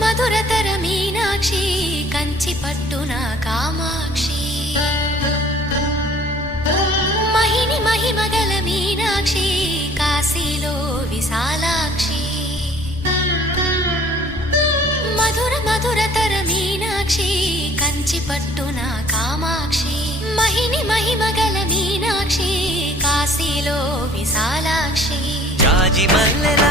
మధురతర మీనాక్షి కంచి పట్టున కామాక్షి మహిని మహిమగల మీనాక్షి కాశీలో విశాలాక్షి మధురతర మీనాక్షి కంచి పట్టున కామాక్షి మహిని మహిమగల మీనాక్షి కాశీలో విశాలాక్షి జాజి మల్లెల